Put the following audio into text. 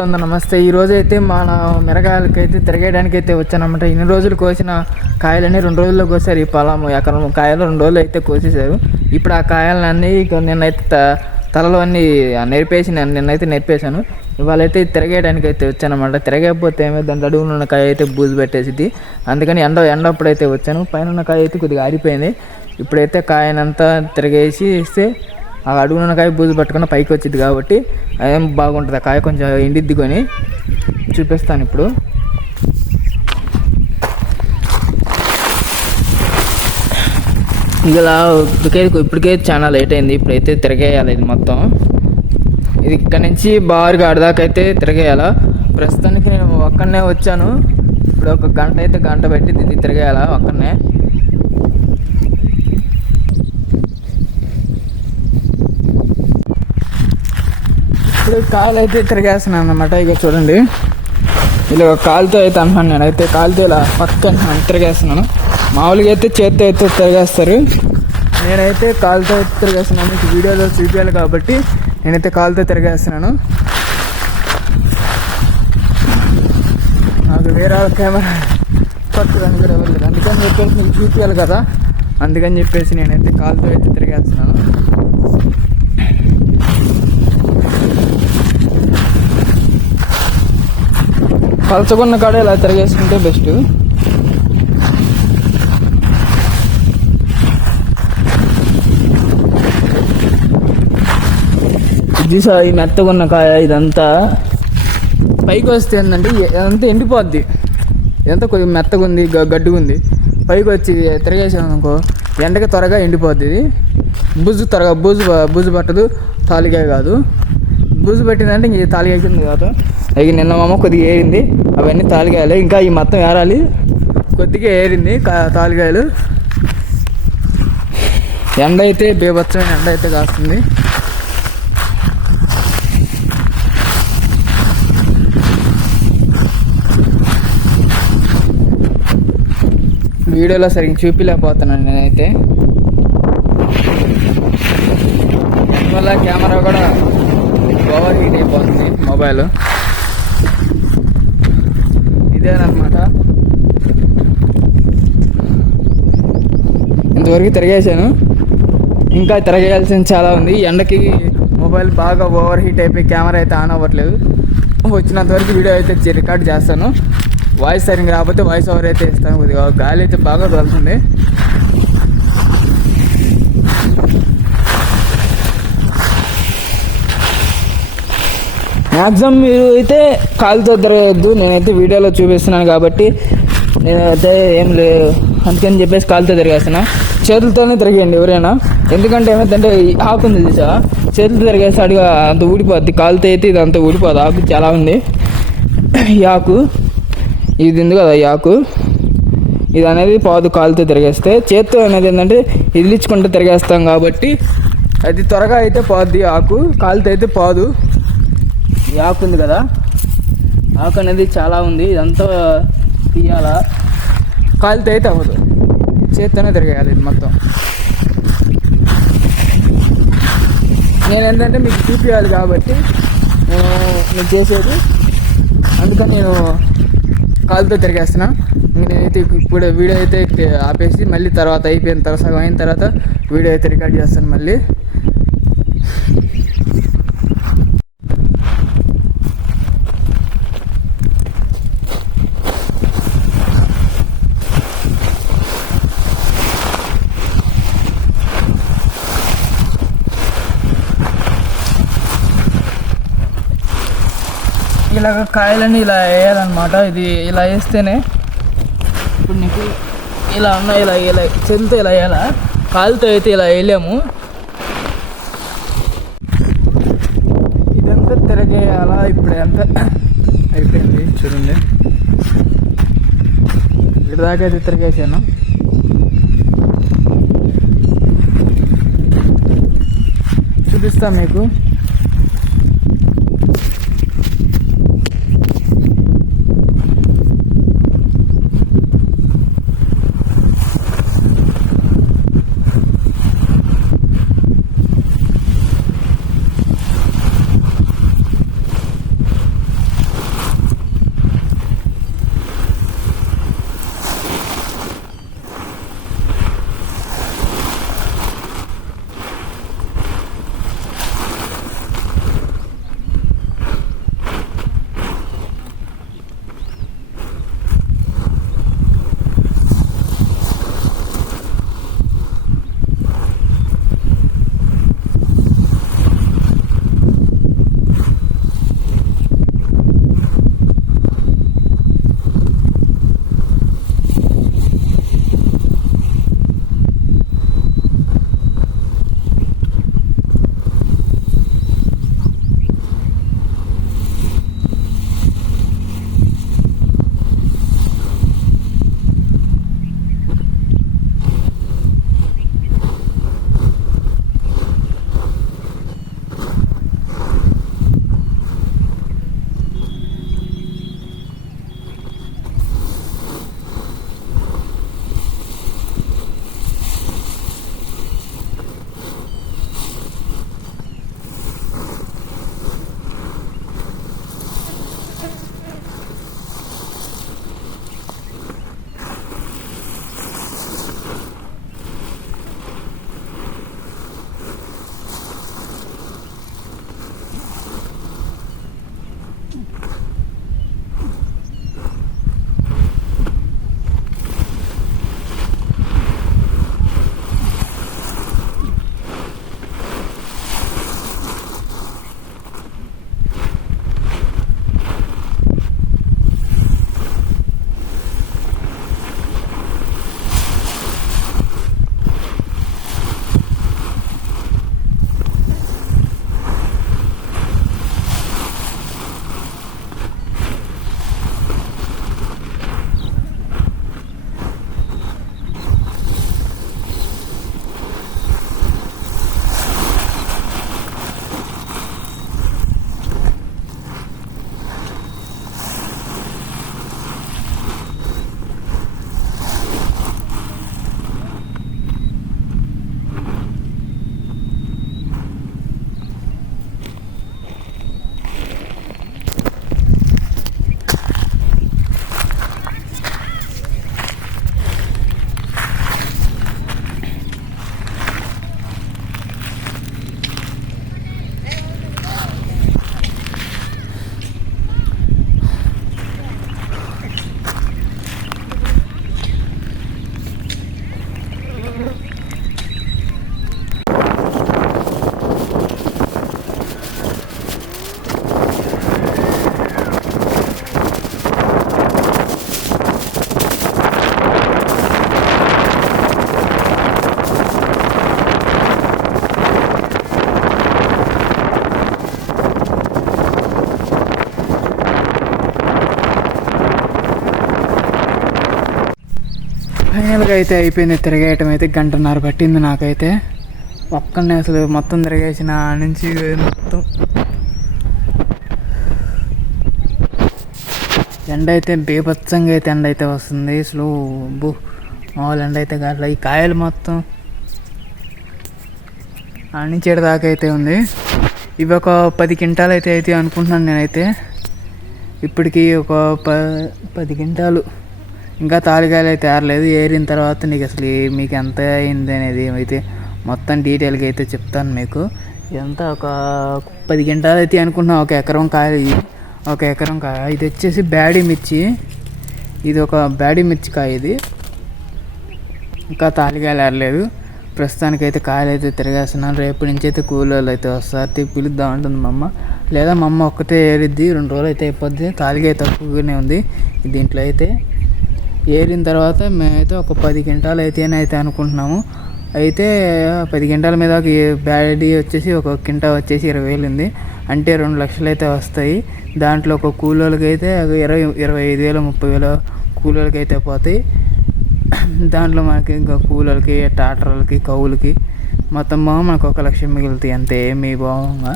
నమస్తే. ఈ రోజు అయితే మన మిరగాయలకైతే తిరగేయడానికి అయితే వచ్చానమాట. ఇన్ని రోజులు కోసిన కాయలని 2 రోజుల్లో కోసారు. ఈ పొలం ఎకరం కాయలు 2 రోజులు అయితే కోసేసారు. ఇప్పుడు ఆ కాయలన్నీ నిన్నైతే తలలో అన్నీ నిన్నైతే నెరిపేశాను. ఇవాళ అయితే తిరగేయడానికి అయితే వచ్చానమాట. తిరగకపోతే ఏమైందంటే అడుగులో ఉన్న కాయ అయితే బూజు పెట్టేసింది. అందుకని ఎండప్పుడైతే వచ్చాను. పైన ఉన్న కాయ అయితే కొద్దిగా ఆరిపోయింది. ఇప్పుడైతే కాయనంతా తిరగేసి ఇస్తే ఆ అడుగున కాయ బూజు పట్టుకున్న పైకి వచ్చింది కాబట్టి అదేం బాగుంటుంది. ఆ కాయ కొంచెం ఎండిద్ది కొని చూపిస్తాను ఇప్పుడు. ఇలా ఇప్పటికే చాలా లేట్ అయింది. ఇప్పుడైతే తిరగేయాలి ఇది మొత్తం. ఇది ఇక్కడ నుంచి బారుగా ఆడదాకా అయితే తిరగేయాల. ప్రస్తుతానికి నేను ఒక్కడనే వచ్చాను. ఇప్పుడు ఒక గంట పెట్టి ఇది తిరగేయాల ఒక్కడనే. ఇప్పుడు కాలు అయితే తిరిగేస్తున్నాను అన్నమాట. ఇక చూడండి, ఇలా కాలుతో అయితే అంటున్నాను. నేనైతే కాలుతో ఇలా పక్కన తిరిగేస్తున్నాను. మామూలుగా అయితే చేత్తో అయితే తిరిగేస్తారు. నేనైతే కాలుతో అయితే తిరిగేస్తున్నాను. మీకు వీడియోలో చూపించాలి కాబట్టి నేనైతే కాలుతో తిరిగేస్తున్నాను. నాకు వేరే కెమెరా పట్టుదని కూడా ఇవ్వలేదు. అందుకని చెప్పేసి మీకు చూపించాలి కదా, అందుకని చెప్పేసి నేనైతే కాలుతో అయితే తిరిగేస్తున్నాను. పలచకున్న కాడ ఇలా తిరిగేసుకుంటే బెస్ట్. ఇది ఈ మెత్తగున్న కాయ ఇదంతా పైకి వస్తే ఏంటంటే ఇదంతా ఎండిపోద్ది. ఇదంతా కొంచెం మెత్తగా ఉంది, గడ్డిగా ఉంది. పైకి వచ్చి తిరిగేసాను అనుకో, ఎండకి త్వరగా ఎండిపోద్ది. ఇది బూజు పట్టదు, తాలికాయ కాదు. బూజు పెట్టిందంటే ఇంక తాలికాయ కింద కాదు. ఇక నిన్న మామ కొద్దిగా ఏరింది, అవన్నీ తాలికాయలు. ఇంకా ఈ మొత్తం ఏరాలి. కొద్దిగా ఏరింది తాలికాయలు. ఎండ అయితే బీభత్సమైన ఎండ అయితే కాస్తుంది. వీడియోలో సరిగ్గా చూపించలేకపోతున్నాను నేనైతే. అందువల్ల కెమెరా కూడా ఓవర్ హీట్ అయిపోతుంది మొబైల్. ఇదేనమాట. ఇంతవరకు తిరిగేసాను, ఇంకా తిరగేయాల్సింది చాలా ఉంది. ఎండకి మొబైల్ బాగా ఓవర్ హీట్ అయిపోయి కెమెరా అయితే ఆన్ అవ్వట్లేదు. వచ్చినంతవరకు వీడియో అయితే రికార్డ్ చేస్తాను. వాయిస్ సరిగ్గా రాకపోతే వాయిస్ ఓవర్ అయితే ఇస్తాను. కొద్దిగా గాలి అయితే బాగా తగులుతుంది. మ్యాక్సిమం మీరు అయితే కాలుతో తిరగద్దు. నేనైతే వీడియోలో చూపిస్తున్నాను కాబట్టి నేనైతే ఏం లేదు, అందుకని చెప్పేసి కాలుతో తిరిగేస్తున్నా. చేతులతోనే తిరిగేయండి ఎవరైనా. ఎందుకంటే ఏమైందంటే ఆకు ఉంది చూసా, చేతులతో తిరిగేస్తే అడిగా అంత ఊడిపోద్ది. కాలుతో అయితే ఇది అంత ఊడిపోదు. ఆకు చాలా ఉంది. ఈ ఆకు ఇది ఉంది కదా, ఈ ఆకు ఇది అనేది పాదు కాలుతో తిరిగేస్తే. చేత్తో అనేది ఏంటంటే ఇదిలించుకుంటూ తిరిగేస్తాం కాబట్టి అది త్వరగా అయితే పోద్ది. ఆకు కాలుతో అయితే పోదు. ఈ ఆకు ఉంది కదా, ఆకు అనేది చాలా ఉంది. ఇదంతా తీయాలా, కాలుతో అయితే అవ్వదు. చేత్తోనే తిరగేయాలి ఇది మొత్తం. నేను ఏంటంటే మీకు చూపించాలి కాబట్టి నేను చేసేది, అందుకని నేను కాలుతో తిరిగేస్తున్నా. నేనైతే ఇప్పుడు వీడియో అయితే ఆపేసి మళ్ళీ తర్వాత అయిపోయిన తర్వాత సగం అయిన తర్వాత వీడియో అయితే రికార్డ్ చేస్తాను మళ్ళీ. ఇలాగ కాయలన్నీ ఇలా వేయాలన్నమాట. ఇది ఇలా వేస్తేనే ఇప్పుడు నీకు ఇలా ఉన్నాయి. ఇలా చేతితో ఇలా వేయాలా, కాలుతో అయితే ఇలా వేయలేము. ఇదంతా తిరగేయాలా. ఇప్పుడు ఎంత అయిపోయింది చూడండి, ఇక్కడ దాకా అయితే తిరిగేసాను. చూపిస్తా మీకు. ఫైనల్గా అయితే అయిపోయింది తిరగేయటం అయితే 1.5 గంట పట్టింది నాకైతే. ఒక్కనే అసలు మొత్తం తిరగేసిన నుంచి మొత్తం ఎండ అయితే బీభత్సంగా అయితే ఎండ అయితే వస్తుంది. అసలు మామూలు ఎండ అయితే కాదు. ఈ కాయలు మొత్తం నుంచి దాకా అయితే ఉంది. ఇవి ఒక 10 క్వింటాలు అయితే అనుకుంటున్నాను నేనైతే. ఇప్పటికీ ఒక 10 క్వింటాలు. ఇంకా తాలికాయలు అయితే ఏరలేదు. ఏరిన తర్వాత నీకు అసలు మీకు ఎంత అయింది అనేది అయితే మొత్తం డీటెయిల్గా అయితే చెప్తాను మీకు. ఎంత ఒక 10 క్వింటాలు అయితే అనుకుంటున్నాను. ఒక ఎకరం కాయ. ఇది వచ్చేసి బ్యాడీ మిర్చి. ఇది ఒక బ్యాడీ మిర్చి కాయ. ఇది ఇంకా తాలికాయలు ఏరలేదు. ప్రస్తుతానికైతే కాయలు అయితే తిరిగేస్తున్నాను. రేపు నుంచి అయితే కూలీలు అయితే వస్తారు, పిలుద్దాం అంటుంది మా అమ్మ. లేదా మా అమ్మ ఒక్కటే ఏరిద్ది, 2 రోజులు అయితే అయిపోద్ది. తాలికాయ తక్కువగానే ఉంది దీంట్లో అయితే. ఏరిన తర్వాత మేమైతే ఒక 10 క్వింటాలు అయితే అనుకుంటున్నాము. అయితే 10 క్వింటాల మీద ఒక బ్యాడీ వచ్చేసి ఒక క్వింటా వచ్చేసి 20,000 ఉంది. అంటే 2 లక్షలు అయితే వస్తాయి. దాంట్లో ఒక కూలీలకి అయితే 25,000 30,000 కూలీలకి అయితే పోతాయి. దాంట్లో మనకి ఇంకా కూలీలకి, ట్రాక్టర్లకి, కౌలుకి మొత్తం మనకు 1 లక్ష మిగులుతాయి అంతే. మీ బాగుంగా